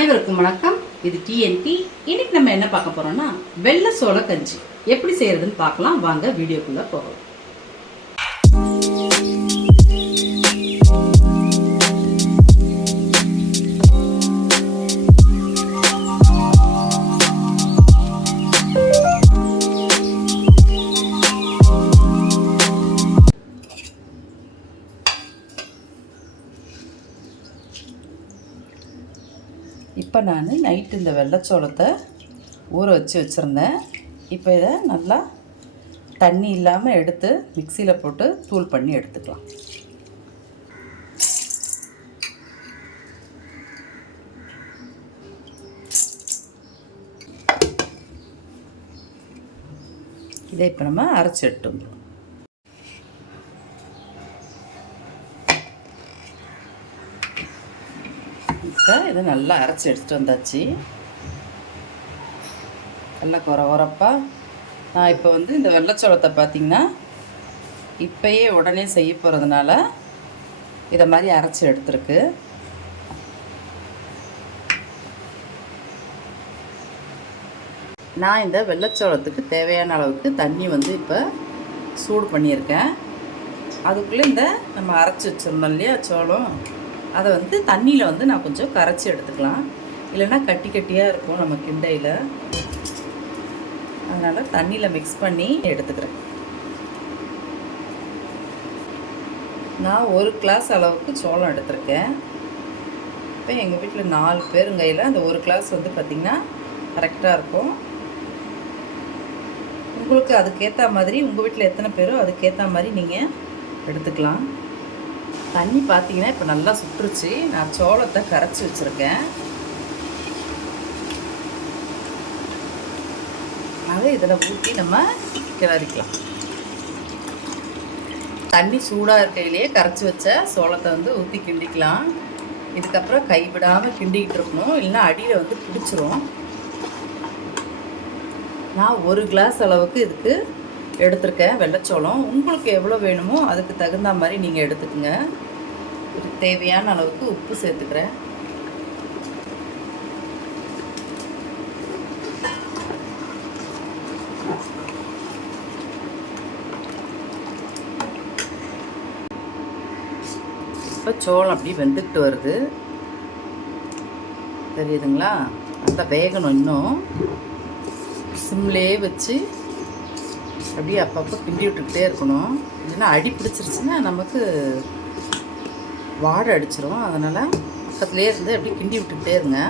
அனைவருக்கும் வணக்கம். இது டிஎன்டி இன்னைக்கு நம்ம என்ன பார்க்க போறோம்னா வெள்ளை சோள கஞ்சி. எப்படி செய்யறதுன்னு பார்க்கலாம். வாங்க வீடியோக்குள்ள போகலாம். இப்போ நான் நைட்டு இந்த வெள்ளைச்சோளத்தை ஊற வச்சு வச்சுருந்தேன். இப்போ இதை நல்லா தண்ணி இல்லாமல் எடுத்து மிக்சியில் போட்டு தூள் பண்ணி எடுத்துக்கலாம். இதை இப்போ நம்ம அரைச்சி எடுத்து வந்துடும் இப்போ இதை நல்லா அரைச்சி எடுத்துகிட்டு வந்தாச்சு. நல்லா குற குறப்பா நான் இப்போ வந்து இந்த வெள்ளைச்சோளத்தை பார்த்தீங்கன்னா இப்போயே உடனே செய்ய போகிறதுனால இதை மாதிரி அரைச்சி எடுத்துருக்கு. நான் இந்த வெள்ளைச்சோளத்துக்கு தேவையான அளவுக்கு தண்ணி வந்து இப்போ சூடு பண்ணியிருக்கேன். அதுக்குள்ளே இந்த நம்ம அரைச்சி வச்சுருந்தோம் இல்லையா சோளம்? அதை வந்து தண்ணியில் வந்து நான் கொஞ்சம் கரைச்சி எடுத்துக்கலாம். இல்லைன்னா கட்டி கட்டியாக இருக்கும் நம்ம கிண்டையில். அதனால் தண்ணியில் மிக்ஸ் பண்ணி எடுத்துக்கிறேன். நான் ஒரு கிளாஸ் அளவுக்கு சோளம் எடுத்திருக்கேன். இப்போ எங்கள் வீட்டில் நாலு பேருங்கையில் அந்த ஒரு கிளாஸ் வந்து பார்த்திங்கன்னா கரெக்டாக இருக்கும். உங்களுக்கு அதுக்கேற்ற மாதிரி உங்கள் வீட்டில் எத்தனை பேரோ அதுக்கேற்ற மாதிரி நீங்கள் எடுத்துக்கலாம். தண்ணி பார்த்தீங்கன்னா இப்போ நல்லா சுற்றுச்சு. நான் சோளத்தை கரைச்சி வச்சுருக்கேன். அதை இதில் ஊற்றி நம்ம கிளறிக்கலாம். தண்ணி சூடாக இருக்கையிலேயே கரைச்சி வச்ச சோளத்தை வந்து ஊற்றி கிண்டிக்கலாம். இதுக்கப்புறம் கைவிடாமல் கிண்டிக்கிட்டு இருக்கணும். இல்லைன்னா அடியில் வந்து பிடிச்சிரும். நான் ஒரு கிளாஸ் அளவுக்கு இதுக்கு எடுத்திருக்கேன் வெள்ளைச்சோளம். உங்களுக்கு எவ்வளோ வேணுமோ அதுக்கு தகுந்த மாதிரி நீங்கள் எடுத்துக்கோங்க. இதுக்கு தேவையான அளவுக்கு உப்பு சேர்த்துக்கிறேன். இப்போ சோளம் அப்படி வெந்துக்கிட்டு வருது. தெரியுதுங்களா? அந்த வேகணும் இன்னும். சிம்லேயே வச்சு அப்படியே அப்பப்போ கிண்டி விட்டுக்கிட்டே இருக்கணும். இல்லைன்னா அடி பிடிச்சிருச்சுன்னா நமக்கு வாடை அடிச்சிரும். அதனால் பக்கத்துலேயே இருந்து அப்படியே கிண்டி விட்டுக்கிட்டே இருங்க.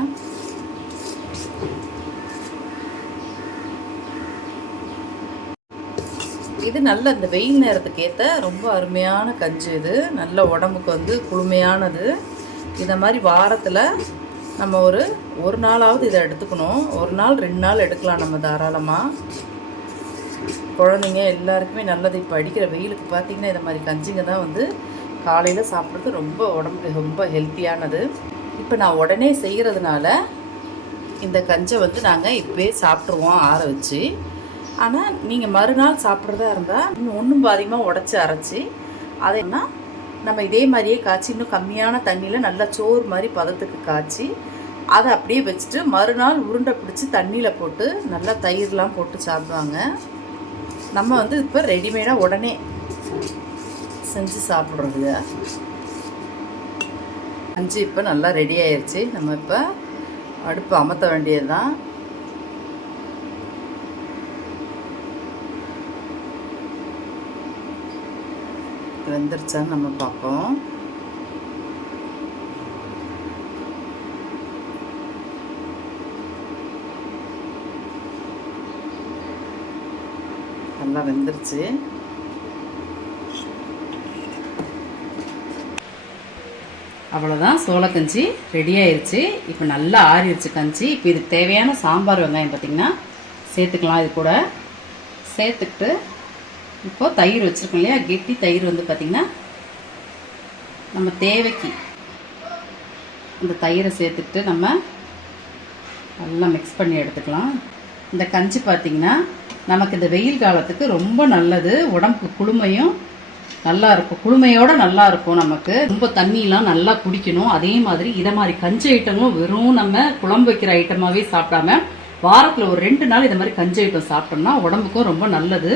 இது நல்ல இந்த வெயில் நேரத்துக்கு ஏற்ற ரொம்ப அருமையான கஞ்சி இது. நல்ல உடம்புக்கு வந்து குளுமையானது. இந்த மாதிரி வாரத்தில் நம்ம ஒரு ஒரு நாளாவது இதை எடுத்துக்கணும். ஒரு நாள் ரெண்டு நாள் எடுக்கலாம் நம்ம தாராளமாக குழந்தைங்க எல்லாருக்குமே நல்லது. இப்போ அடிக்கிற வெயிலுக்கு பார்த்திங்கன்னா இந்த மாதிரி கஞ்சிங்க தான் வந்து காலையில் சாப்பிட்றது ரொம்ப உடம்புக்கு ரொம்ப ஹெல்த்தியானது இப்போ நான் உடனே செய்கிறதுனால இந்த கஞ்சை வந்து நாங்கள் இப்போயே சாப்பிட்ருவோம் ஆற வச்சு. ஆனால் நீங்கள் மறுநாள் சாப்பிட்றதா இருந்தால் இன்னும் ஒன்றும் பாதியமாக உடச்சி அரைச்சி அதைன்னா நம்ம இதே மாதிரியே காய்ச்சி இன்னும் கம்மியான தண்ணியில் நல்லா சோறு மாதிரி பதத்துக்கு காய்ச்சி அதை அப்படியே வச்சுட்டு மறுநாள் உருண்டை பிடிச்சி தண்ணியில் போட்டு நல்லா தயிர்லாம் போட்டு சாப்பிடுவாங்க. நம்ம வந்து இப்போ ரெடிமேடாக உடனே செஞ்சு சாப்பிட்றது. அஞ்சு இப்போ நல்லா ரெடி ஆயிடுச்சு நம்ம இப்போ அடுப்பு அமர்த்த வேண்டியது தான் வெந்துருச்சான்னு நம்ம பார்ப்போம். நல்லா வெந்துருச்சு. அவ்வளோதான் சோளக்கஞ்சி ரெடி ஆயிடுச்சு இப்போ நல்லா ஆறிடுச்சு கஞ்சி. இப்போ இதுக்கு தேவையான சாம்பார் வெங்காயம் பார்த்திங்கன்னா சேர்த்துக்கலாம் இது கூட. சேர்த்துக்கிட்டு இப்போது தயிர் வச்சுருக்கோம் இல்லையா? கெட்டி தயிர் வந்து பார்த்திங்கன்னா நம்ம தேவைக்கு இந்த தயிரை சேர்த்துக்கிட்டு நம்ம நல்லா மிக்ஸ் பண்ணி எடுத்துக்கலாம். இந்த கஞ்சி பார்த்திங்கன்னா நமக்கு இந்த வெயில் காலத்துக்கு ரொம்ப நல்லது. உடம்புக்கு குளுமையும் நல்லா இருக்கும். குளுமையோட நல்லா இருக்கும் நமக்கு. ரொம்ப தண்ணியெலாம் நல்லா குடிக்கணும். அதே மாதிரி இதை மாதிரி கஞ்சி ஐட்டங்களும் வெறும் நம்ம குழம்பு வைக்கிற ஐட்டமாகவே சாப்பிடாம வாரத்தில் ஒரு ரெண்டு நாள் இதை மாதிரி கஞ்சி ஐட்டம் சாப்பிட்டோம்னா உடம்புக்கும் ரொம்ப நல்லது.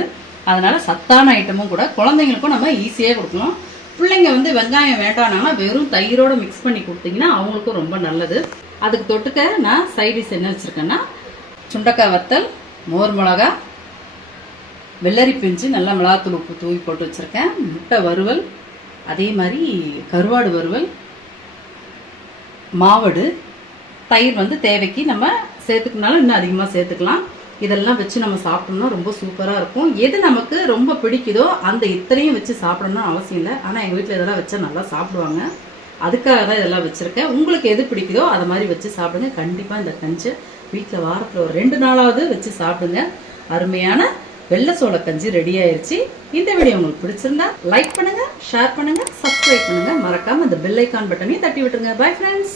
அதனால சத்தான ஐட்டமும் கூட குழந்தைங்களுக்கும் நம்ம ஈஸியாக கொடுக்கலாம். பிள்ளைங்க வந்து வெங்காயம் வேண்டாம்னா வெறும் தயிரோட மிக்ஸ் பண்ணி கொடுத்தீங்கன்னா அவங்களுக்கும் ரொம்ப நல்லது. அதுக்கு தொட்டுக்க நான் சைடிஷ் என்ன வச்சுருக்கேன்னா சுண்டக்காய் வத்தல் மோர் மிளகா வெள்ளரி பிஞ்சு நல்லா மிளகாத்தூள் உப்பு தூவி போட்டு வச்சுருக்கேன். முட்டை வறுவல் அதே மாதிரி கருவாடு வறுவல் மாவடு தயிர் வந்து தேவைக்கு நம்ம சேர்த்துக்கனாலும் இன்னும் அதிகமாக சேர்த்துக்கலாம். இதெல்லாம் வச்சு நம்ம சாப்பிட்டோம்னா ரொம்ப சூப்பராக இருக்கும். எது நமக்கு ரொம்ப பிடிக்குதோ அந்த இத்தனையும் வச்சு சாப்பிடணும்னு அவசியம் இல்லை. ஆனால் எங்கள் வீட்டில் இதெல்லாம் வச்சா நல்லா சாப்பிடுவாங்க. அதுக்காக தான் இதெல்லாம் வச்சுருக்கேன். உங்களுக்கு எது பிடிக்குதோ அதை மாதிரி வச்சு சாப்பிடுங்க. கண்டிப்பாக இந்த கஞ்சி வீட்டில் வாரத்தில் ஒரு ரெண்டு நாளாவது வச்சு சாப்பிடுங்க. அருமையான வெள்ளை சோள கஞ்சி ரெடி ஆயிருச்சு. இந்த வீடியோ உங்களுக்கு பிடிச்சிருந்தா லைக் பண்ணுங்க ஷேர் பண்ணுங்க சப்ஸ்கிரைப் பண்ணுங்க. மறக்காம இந்த பெல் ஐக்கான் பட்டனையும் தட்டி விட்டுருங்க. Bye friends